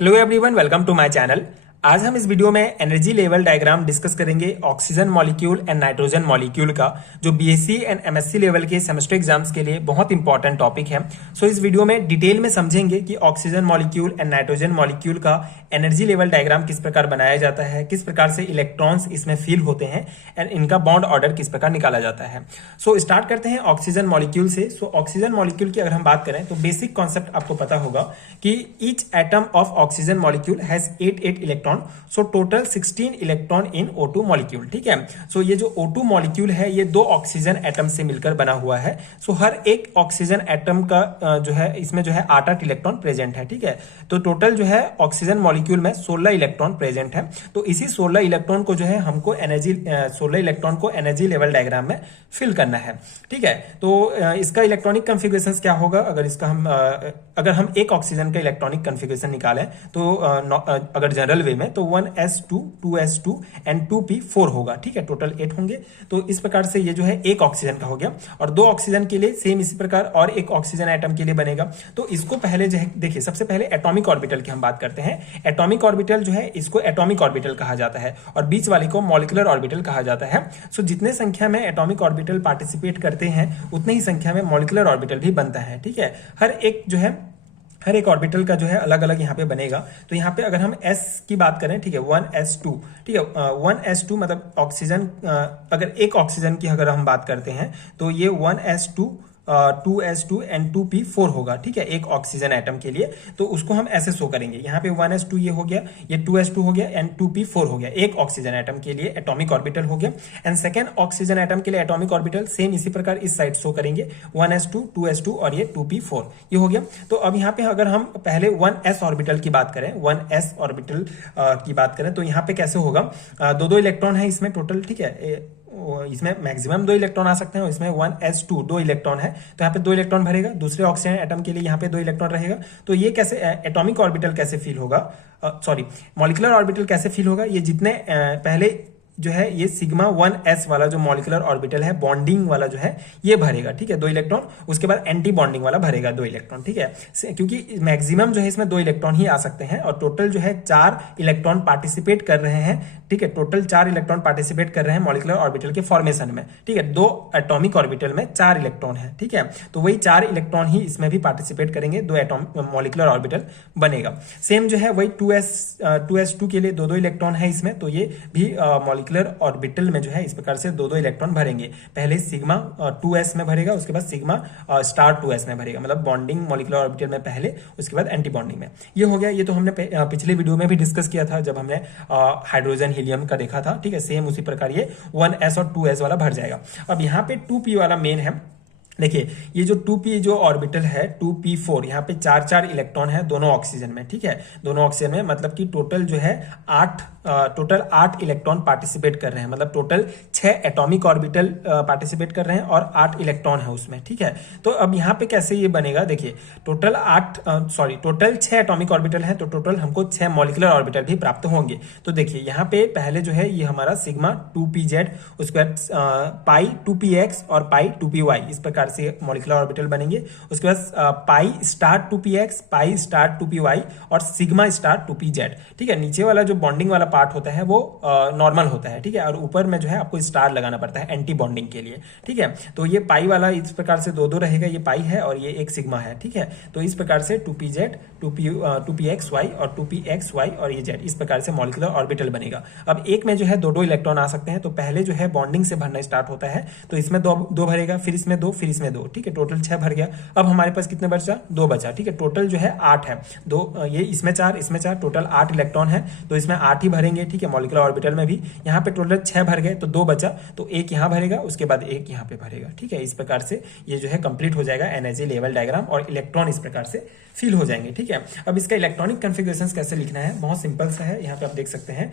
Hello everyone, welcome to my channel. आज हम इस वीडियो में एनर्जी लेवल डायग्राम डिस्कस करेंगे oxygen molecule and nitrogen molecule का, जो बीएससी एंड एमएससी लेवल के सेमेस्टर एग्जाम्स के लिए बहुत इंपॉर्टेंट टॉपिक है। सो इस वीडियो में डिटेल में समझेंगे कि oxygen molecule and nitrogen molecule का एनर्जी लेवल डायग्राम किस प्रकार बनाया जाता है, किस प्रकार से इलेक्ट्रॉन्स इसमें फील होते हैं एंड इनका बॉन्ड ऑर्डर किस प्रकार निकाला जाता है। सो स्टार्ट करते हैं ऑक्सीजन मॉलिक्यूल से। सो ऑक्सीजन मॉलिक्यूल की अगर हम बात करें तो बेसिक कॉन्सेप्ट आपको पता होगा कि each atom of oxygen molecule has 8 electron, so total 16 electron in O2 molecule. ठीक है, सो ये जो O2 मॉलिक्यूल है ये 2 ऑक्सीजन एटम से मिलकर बना हुआ है। सो हर एक ऑक्सीजन एटम का जो है इसमें जो है 8 इलेक्ट्रॉन प्रेजेंट है। ठीक है, तो टोटल जो है ऑक्सीजन मॉलिक्यूल में 16 इलेक्ट्रॉन प्रेजेंट है। तो इसी 16 इलेक्ट्रॉन को जो है हमको 16 इलेक्ट्रॉन को एनर्जी लेवल डायग्राम में फिल करना है। ठीक है, तो इसका इलेक्ट्रॉनिक कॉन्फ़िगरेशन क्या होगा अगर हम एक ऑक्सीजन का इलेक्ट्रॉनिक कॉन्फ़िगरेशन निकालें तो अगर जनरल वे में तो 1s2 2s2 एंड 2p4 होगा। ठीक है, टोटल 8 होंगे। तो इस प्रकार से ये जो है एक ऑक्सीजन का हो गया, और 2 ऑक्सीजन के लिए सेम इसी प्रकार और एक ऑक्सीजन एटम के लिए बनेगा। तो इसको पहले जो है देखिए, सबसे पहले एटॉमिक ऑर्बिटल की हम बात करते हैं। एटॉमिक ऑर्बिटल जो है इसको एटॉमिक ऑर्बिटल कहा जाता है और बीच वाले को मॉलिक्यूलर ऑर्बिटल कहा जाता है। सो जितने संख्या में एटॉमिक ऑर्बिटल पार्टिसिपेट करते हैं उतनी ही संख्या में मॉलिक्यूलर ऑर्बिटल भी बनता है। ठीक है, हर एक ऑर्बिटल का जो है अलग अलग यहाँ पे बनेगा। तो यहाँ पे अगर हम s की बात करें, ठीक है, 1s2, ठीक है, 1s2 मतलब ऑक्सीजन, अगर एक ऑक्सीजन की अगर हम बात करते हैं तो ये 1s2 2s2 एंड 2p4 होगा। ठीक है, एक ऑक्सीजन एटम के लिए। तो उसको हम ऐसे शो करेंगे, यहाँ पे 1s2 ये हो गया, ये 2s2 हो गया एंड 2p4 हो गया। एक ऑक्सीजन एटम के लिए एटॉमिक ऑर्बिटल हो गया। एंड सेकेंड ऑक्सीजन एटम के लिए एटॉमिक ऑर्बिटल सेम इसी प्रकार इस साइड शो करेंगे, 1s2 2s2 और ये 2p4 ये हो गया। तो अब यहाँ पे अगर हम पहले 1s ऑर्बिटल की बात करें, 1s ऑर्बिटल की बात करें तो यहाँ पे कैसे होगा, 2 इलेक्ट्रॉन है इसमें टोटल। ठीक है, इसमें मैक्सिमम 2 इलेक्ट्रॉन आ सकते हैं, इसमें 1s2 2 इलेक्ट्रॉन है तो यहाँ पे 2 इलेक्ट्रॉन भरेगा। दूसरे ऑक्सीजन एटम के लिए यहाँ पे 2 इलेक्ट्रॉन रहेगा। तो ये कैसे एटॉमिक ऑर्बिटल कैसे फील होगा, मॉलिक्यूलर ऑर्बिटल कैसे फील होगा, ये जितने पहले जो है ये सिग्मा 1s वाला जो मॉलिक्यूलर ऑर्बिटल है, बॉन्डिंग वाला जो है ये भरेगा। ठीक है, 2 इलेक्ट्रॉन। उसके बाद एंटी बॉन्डिंग वाला भरेगा 2 इलेक्ट्रॉन। ठीक है, क्योंकि मैक्सिमम जो है इसमें 2 इलेक्ट्रॉन ही आ सकते हैं और टोटल जो है 4 इलेक्ट्रॉन पार्टिसिपेट कर रहे हैं। ठीक है, टोटल 4 इलेक्ट्रॉन पार्टिसिपेट कर रहे हैं मॉलिक्यूलर ऑर्बिटल के फॉर्मेशन में। ठीक है, 2 एटॉमिक ऑर्बिटल में 4 इलेक्ट्रॉन है। ठीक है, तो वही 4 इलेक्ट्रॉन ही इसमें भी पार्टिसिपेट करेंगे, 2 मॉलिक्यूलर ऑर्बिटल बनेगा। सेम जो है वही 2s2 के लिए 2 इलेक्ट्रॉन है इसमें, तो ये भी मॉलिक्यूलर ऑर्बिटल में जो है इस प्रकार से 2 इलेक्ट्रॉन भरेंगे। पहले सिग्मा 2s में भरेगा, उसके बाद सिग्मा स्टार 2s में भरेगा, मतलब बॉन्डिंग मॉलिक्यूलर ऑर्बिटल में पहले, उसके बाद एंटी बॉन्डिंग में। ये हो गया। ये तो हमने पिछले वीडियो में भी डिस्कस किया था जब हमने हाइड्रोजन हीलियम का देखा था। ठीक है, सेम उसी प्रकार ये 1s और 2s वाला भर जाएगा। अब यहाँ पे 2p वाला मेन है। देखिए, ये जो 2p जो ऑर्बिटल है 2p4, यहाँ पे 4 इलेक्ट्रॉन है दोनों ऑक्सीजन में। ठीक है, दोनों ऑक्सीजन में, मतलब कि टोटल जो है 8 इलेक्ट्रॉन पार्टिसिपेट कर रहे हैं, मतलब टोटल 6 एटॉमिक ऑर्बिटल पार्टिसिपेट कर रहे हैं और 8 इलेक्ट्रॉन है उसमें। ठीक है, तो अब यहाँ पे कैसे ये बनेगा, देखिए टोटल 6 एटॉमिक ऑर्बिटल है, तो टोटल हमको 6 मॉलिक्यूलर ऑर्बिटल भी प्राप्त होंगे। तो देखिए यहाँ पे पहले जो है ये हमारा सिग्मा 2pz, उसके बाद पाई 2px और पाई 2py, इस प्रकार से मॉलिक्यूलर ऑर्बिटल बनेंगे। उसके बाद pi star 2px, pi star 2py और सिग्मा स्टार 2pz। ठीक है, नीचे वाला जो बॉन्डिंग वाला पार्ट होता है वो नॉर्मल होता है। ठीक है, और ऊपर में जो है आपको स्टार लगाना पड़ता है एंटी बॉन्डिंग के लिए। ठीक है, तो ये पाई वाला इस प्रकार से 2 रहेगा, ये पाई है और ये एक सिग्मा है। ठीक है, तो इस प्रकार से 2pz 2pxy और 2pxy और ये z, इस प्रकार से मॉलिक्यूलर ऑर्बिटल बनेगा। अब एक में जो है 2 इलेक्ट्रॉन आ सकते हैं, तो पहले जो है बॉन्डिंग से भरना स्टार्ट होता है, तो इसमें 2 भरेगा, फिर इसमें 2, फिर इसमें 2। ठीक है, टोटल 6 भर गया। अब हमारे पास कितने बचा, 2 बचा। ठीक है, टोटल जो है 8 है, 2 ये इसमें 4 इसमें 4, टोटल 8 इलेक्ट्रॉन है, तो इसमें 8 ही भरेंगे। ठीक है, मॉलिक्यूलर ऑर्बिटल में भी यहाँ पे टोटल 6 भर गए, तो 2 बचा, तो एक यहाँ भरेगा, उसके बाद एक यहाँ पे भरेगा। ठीक है, इस प्रकार से ये जो है कंप्लीट हो जाएगा एनर्जी लेवल डायग्राम, और इलेक्ट्रॉन इस प्रकार से फिल हो जाएंगे। ठीक है, अब इसका इलेक्ट्रॉनिक कॉन्फ़िगरेशन कैसे लिखना है, बहुत सिंपल सा है। यहाँ पे आप देख सकते हैं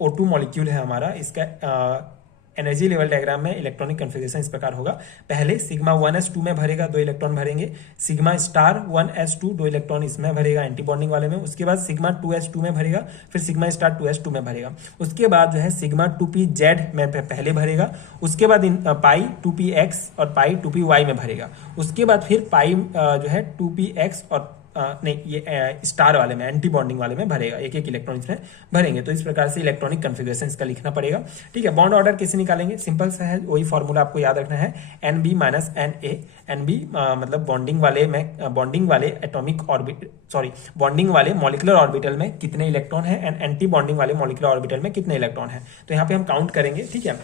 O2 मॉलिक्यूल है हमारा, इसका एनर्जी लेवल डायग्राम में इलेक्ट्रॉनिक कॉन्फ़िगरेशन इस प्रकार होगा। पहले सिग्मा 1s2 में भरेगा, 2 इलेक्ट्रॉन भरेंगे। सिग्मा स्टार 1s2 2 इलेक्ट्रॉन इसमें भरेगा एंटी बॉन्डिंग वाले में। उसके बाद सिग्मा 2s2 में भरेगा, फिर सिग्मा स्टार 2s2 में भरेगा। उसके बाद जो है सिग्मा 2pz में पहले भरेगा, उसके बाद पाई 2px और पाई 2py में भरेगा। उसके बाद फिर पाई जो है 2px और नहीं, ये स्टार वाले में, एंटी बॉन्डिंग वाले में भरेगा, एक एक इलेक्ट्रॉन इसमें भरेंगे। तो इस प्रकार से इलेक्ट्रॉनिक कन्फिगरेशन इसका लिखना पड़ेगा। ठीक है, बॉन्ड ऑर्डर कैसे निकालेंगे, सिंपल सा है, वही फॉर्मूला आपको याद रखना है, NB माइनस NA। NB मतलब बॉन्डिंग वाले एटॉमिक ऑर्बिटल, सॉरी बॉन्डिंग वाले मॉलिक्यूलर ऑर्बिटल में कितने इलेक्ट्रॉन है, एंड एंटी बॉन्डिंग वाले मॉलिक्यूलर ऑर्बिटल में कितने इलेक्ट्रॉन है। तो यहाँ पे हम काउंट करेंगे। ठीक है,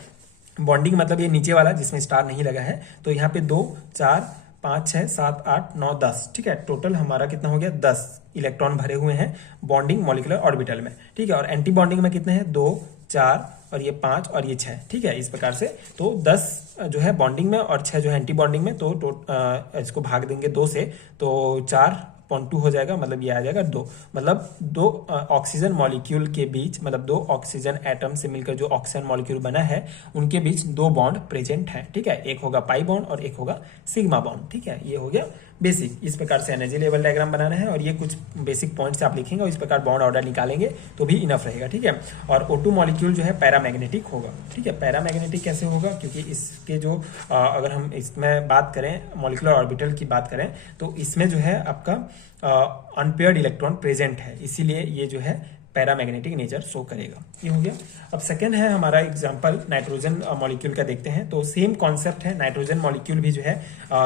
बॉन्डिंग मतलब ये नीचे वाला जिसमें स्टार नहीं लगा है, तो यहाँ पे 2 4 5 6 7 8 9 10। ठीक है, टोटल हमारा कितना हो गया, 10 इलेक्ट्रॉन भरे हुए हैं बॉन्डिंग मॉलिक्यूलर ऑर्बिटल में। ठीक है, और एंटी बॉन्डिंग में कितने हैं, 2 4 और ये 5 और ये 6। ठीक है, इस प्रकार से तो 10 जो है बॉन्डिंग में और 6 जो है एंटी बॉन्डिंग में, तो इसको भाग देंगे 2 से, तो 4.2 हो जाएगा, मतलब ये आ जाएगा 2। मतलब 2 ऑक्सीजन मॉलिक्यूल के बीच, मतलब 2 ऑक्सीजन एटम से मिलकर जो ऑक्सीजन मॉलिक्यूल बना है उनके बीच 2 बॉन्ड प्रेजेंट है। ठीक है, एक होगा पाई बॉन्ड और एक होगा सिग्मा बॉन्ड। ठीक है, ये हो गया बेसिक। इस प्रकार से एनर्जी लेवल डायग्राम बनाना है और ये कुछ बेसिक पॉइंट्स आप लिखेंगे और इस प्रकार बॉन्ड ऑर्डर निकालेंगे तो भी इनफ रहेगा। ठीक है, और O2 मॉलिक्यूल जो है पैरामैग्नेटिक होगा। ठीक है, पैरामैग्नेटिक कैसे होगा, क्योंकि इसके जो अगर हम इसमें बात करें मॉलिक्यूलर ऑर्बिटल की बात करें तो इसमें जो है आपका अनपेयर्ड इलेक्ट्रॉन प्रेजेंट है, इसीलिए ये जो है पैरामैग्नेटिक नेचर शो करेगा। ये हो गया। अब सेकंड है हमारा एग्जांपल नाइट्रोजन मॉलिक्यूल का देखते हैं। तो सेम कॉन्सेप्ट है, नाइट्रोजन मॉलिक्यूल भी जो है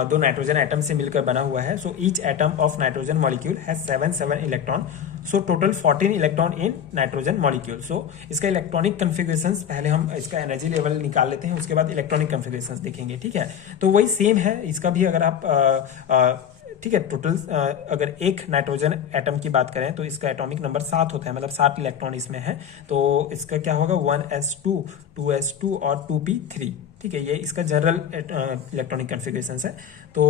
2 नाइट्रोजन एटम से मिलकर बना हुआ है। So each atom of nitrogen molecule has 7 electron, so total 14 electron in nitrogen molecule. So इसका इलेक्ट्रॉनिक कन्फिगरेशंस, पहले हम इसका एनर्जी लेवल निकाल लेते हैं, उसके बाद इलेक्ट्रॉनिक कन्फिगरेशंस देखेंगे। ठीक है, तो वही सेम है इसका भी। अगर आप ठीक है, टोटल अगर एक नाइट्रोजन एटम की बात करें तो इसका एटॉमिक नंबर 7 होता है, मतलब 7 इलेक्ट्रॉन इसमें है। तो इसका क्या होगा, 1s2 2s2 और 2p3। ठीक है, ये इसका जनरल इलेक्ट्रॉनिक कन्फिगरेशन है। तो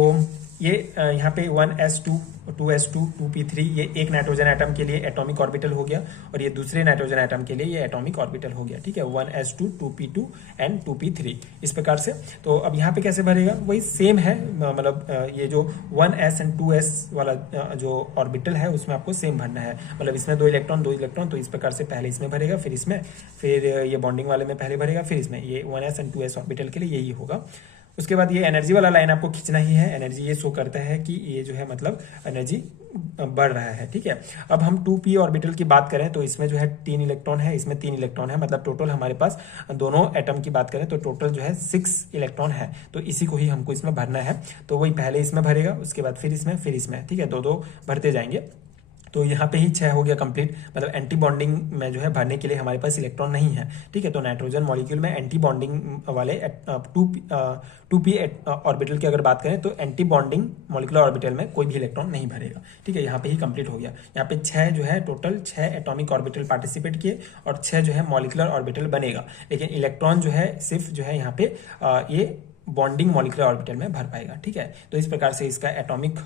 ये यहाँ पे 1s2 2s2 2p3 ये एक नाइट्रोजन एटम के लिए एटॉमिक ऑर्बिटल हो गया और ये दूसरे नाइट्रोजन एटम के लिए ये एटॉमिक ऑर्बिटल हो गया। ठीक है, 1s2 2p2 एंड 2p3 इस प्रकार से। तो अब यहाँ पे कैसे भरेगा, वही सेम है, मतलब ये जो 1s एंड 2s वाला जो ऑर्बिटल है उसमें आपको सेम भरना है। मतलब इसमें 2 इलेक्ट्रॉन, तो इस प्रकार से पहले इसमें भरेगा, फिर इसमें, फिर ये बॉन्डिंग वाले में पहले भरेगा, फिर इसमें। ये 1s एंड 2s ऑर्बिटल के लिए यही होगा। उसके बाद ये एनर्जी वाला लाइन आपको खींचना ही है। एनर्जी ये शो करता है कि ये जो है मतलब एनर्जी बढ़ रहा है। ठीक है, अब हम 2p ऑर्बिटल की बात करें तो इसमें जो है 3 इलेक्ट्रॉन है, इसमें 3 इलेक्ट्रॉन है, मतलब टोटल हमारे पास दोनों एटम की बात करें तो टोटल जो है 6 इलेक्ट्रॉन है। तो इसी को ही हमको इसमें भरना है। तो वही पहले इसमें भरेगा, उसके बाद फिर इसमें, फिर इसमें। ठीक है, 2-2 भरते जाएंगे। तो यहाँ पे ही 6 हो गया कंप्लीट, मतलब एंटी बॉन्डिंग में जो है भरने के लिए हमारे पास इलेक्ट्रॉन नहीं है। ठीक है, तो नाइट्रोजन मॉलिक्यूल में एंटी बॉन्डिंग वाले 2p ऑर्बिटल की अगर बात करें तो एंटी बॉन्डिंग मॉलिक्यूलर ऑर्बिटल में कोई भी इलेक्ट्रॉन नहीं भरेगा। ठीक है, यहाँ पे ही कंप्लीट हो गया। यहाँ पे 6 जो है टोटल 6 एटॉमिक ऑर्बिटल पार्टिसिपेट किए और 6 जो है मॉलिक्यूलर ऑर्बिटल बनेगा, लेकिन इलेक्ट्रॉन जो है सिर्फ जो है यहाँ पे ये बॉन्डिंग मॉलिक्यूलर ऑर्बिटल में भर पाएगा। ठीक है, तो इस प्रकार से इसका एटॉमिक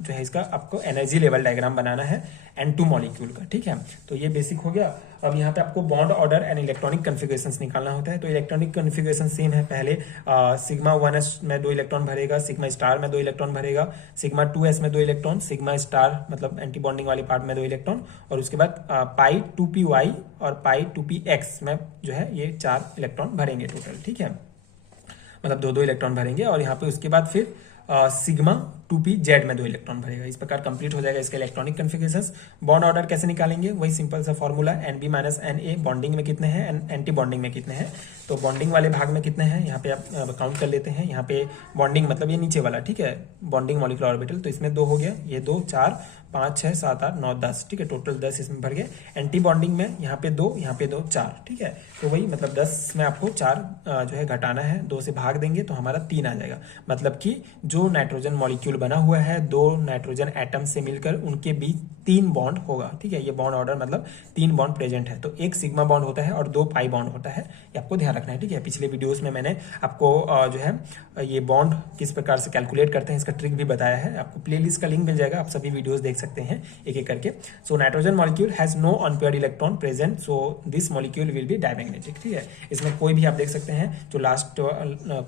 जो है इसका आपको एनर्जी लेवल डायग्राम बनाना है N2 मॉलिक्यूल का। ठीक है, तो ये बेसिक हो गया। अब यहाँ पे आपको बॉन्ड ऑर्डर एंड इलेक्ट्रॉनिक कन्फिगरेशंस निकालना होता है। तो इलेक्ट्रॉनिक कन्फिगरेशन सेम है, पहले सिग्मा 1s में 2 इलेक्ट्रॉन भरेगा, सिग्मा स्टार में 2 इलेक्ट्रॉन भरेगा, सिग्मा 2s में 2 इलेक्ट्रॉन, सिग्मा स्टार मतलब एंटी बॉन्डिंग वाली पार्ट में 2 इलेक्ट्रॉन, और उसके बाद पाई 2py और पाई 2px में जो है ये 4 इलेक्ट्रॉन भरेंगे टोटल। ठीक है, मतलब 2-2 इलेक्ट्रॉन भरेंगे और यहाँ पे उसके बाद फिर सिग्मा 2pz में 2 इलेक्ट्रॉन भरेगा। इस प्रकार कंप्लीट हो जाएगा इसका इलेक्ट्रॉनिक कन्फिगरेशंस। बॉन्ड ऑर्डर कैसे निकालेंगे, वही सिंपल सा formula, NB minus NA bonding में कितने हैं, एंटी बॉन्डिंग में कितने हैं। तो बॉन्डिंग वाले भाग में कितने हैं यहाँ पे आप काउंट कर लेते हैं। यहाँ पे बॉन्डिंग मतलब ये नीचे वाला, ठीक है, बॉन्डिंग मॉलिक्यूलर ऑर्बिटल, तो इसमें 2 हो गया, ये 2 4 5 6 7 8 9 10। ठीक है, टोटल 10 इसमें भर गए। एंटी बॉन्डिंग में यहाँ पे 2, यहाँ पे 2 4। ठीक है, तो वही मतलब 10 में आपको 4 जो है घटाना है, 2 से भाग देंगे तो हमारा 3 आ जाएगा। मतलब कि जो नाइट्रोजन मॉलिक्यूल बना हुआ है 2 नाइट्रोजन एटम से मिलकर उनके बीच 3 बॉन्ड होगा। ठीक है, ये बॉन्ड ऑर्डर मतलब 3 बॉन्ड प्रेजेंट है। तो एक सिग्मा बॉन्ड होता है और 2 पाई बॉन्ड होता है, ये आपको ध्यान रखना है। ठीक है, पिछले वीडियोस में मैंने आपको जो है ये बॉन्ड किस प्रकार से कैलकुलेट करते हैं इसका ट्रिक भी बताया है। आपको प्लेलिस्ट का लिंक मिल जाएगा, आप सभी वीडियोस देख सकते हैं एक एक करके। So nitrogen molecule has no unpaired electron present, so this molecule will be diamagnetic. ठीक है, इसमें कोई भी आप देख सकते हैं जो लास्ट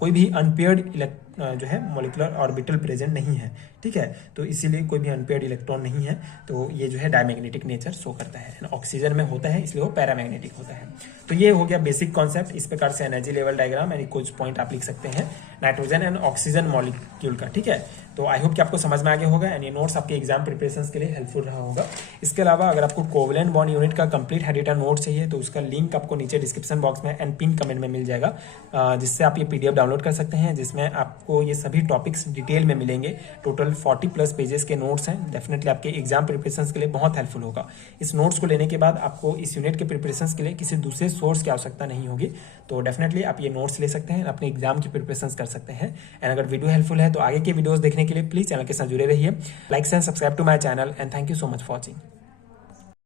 कोई भी अनपेयर्ड जो है मॉलिक्यूलर ऑर्बिटल प्रेजेंट नहीं है। ठीक है, तो इसीलिए कोई भी अनपेयर्ड इलेक्ट्रॉन नहीं है, तो ये जो है डायमैग्नेटिक नेचर शो करता है। ऑक्सीजन में होता है इसलिए वो पैरामैग्नेटिक होता है। तो ये हो गया बेसिक कॉन्सेप्ट। इस प्रकार से एनर्जी लेवल डायग्राम यानी कुछ पॉइंट आप लिख सकते हैं नाइट्रोजन एंड ऑक्सीजन मॉलिक्यूल का। ठीक है, तो आई होप कि आपको समझ में आ गया होगा एंड ये नोट्स आपके एग्जाम प्रिपरेशन के लिए हेल्पफुल रहा होगा। इसके अलावा अगर आपको कोवलेंट बॉन्ड यूनिट का कंप्लीट हेडिटा नोट चाहिए तो उसका लिंक आपको नीचे डिस्क्रिप्शन बॉक्स में एंड पिन कमेंट में मिल जाएगा, जिससे आप ये PDF डाउनलोड कर सकते हैं, जिसमें आपको ये सभी टॉपिक्स डिटेल में मिलेंगे। टोटल 40+ पेजेस के नोट्स हैं, डेफिनेटली आपके एग्जाम प्रिपरेशन के लिए बहुत हेल्पफुल होगा। इस नोट्स को लेने के बाद आपको इस यूनिट के प्रिपरेशन के लिए किसी दूसरे सोर्स की आवश्यकता नहीं होगी। तो डेफिनेटली आप ये नोट्स ले सकते हैं, अपने एग्जाम की प्रिपरेशन कर सकते हैं। एंड अगर वीडियो हेल्पफुल है तो आगे के वीडियोस देखने के लिए प्लीज चैनल के साथ जुड़े रहिए। Like and subscribe to my channel and thank you so much for watching.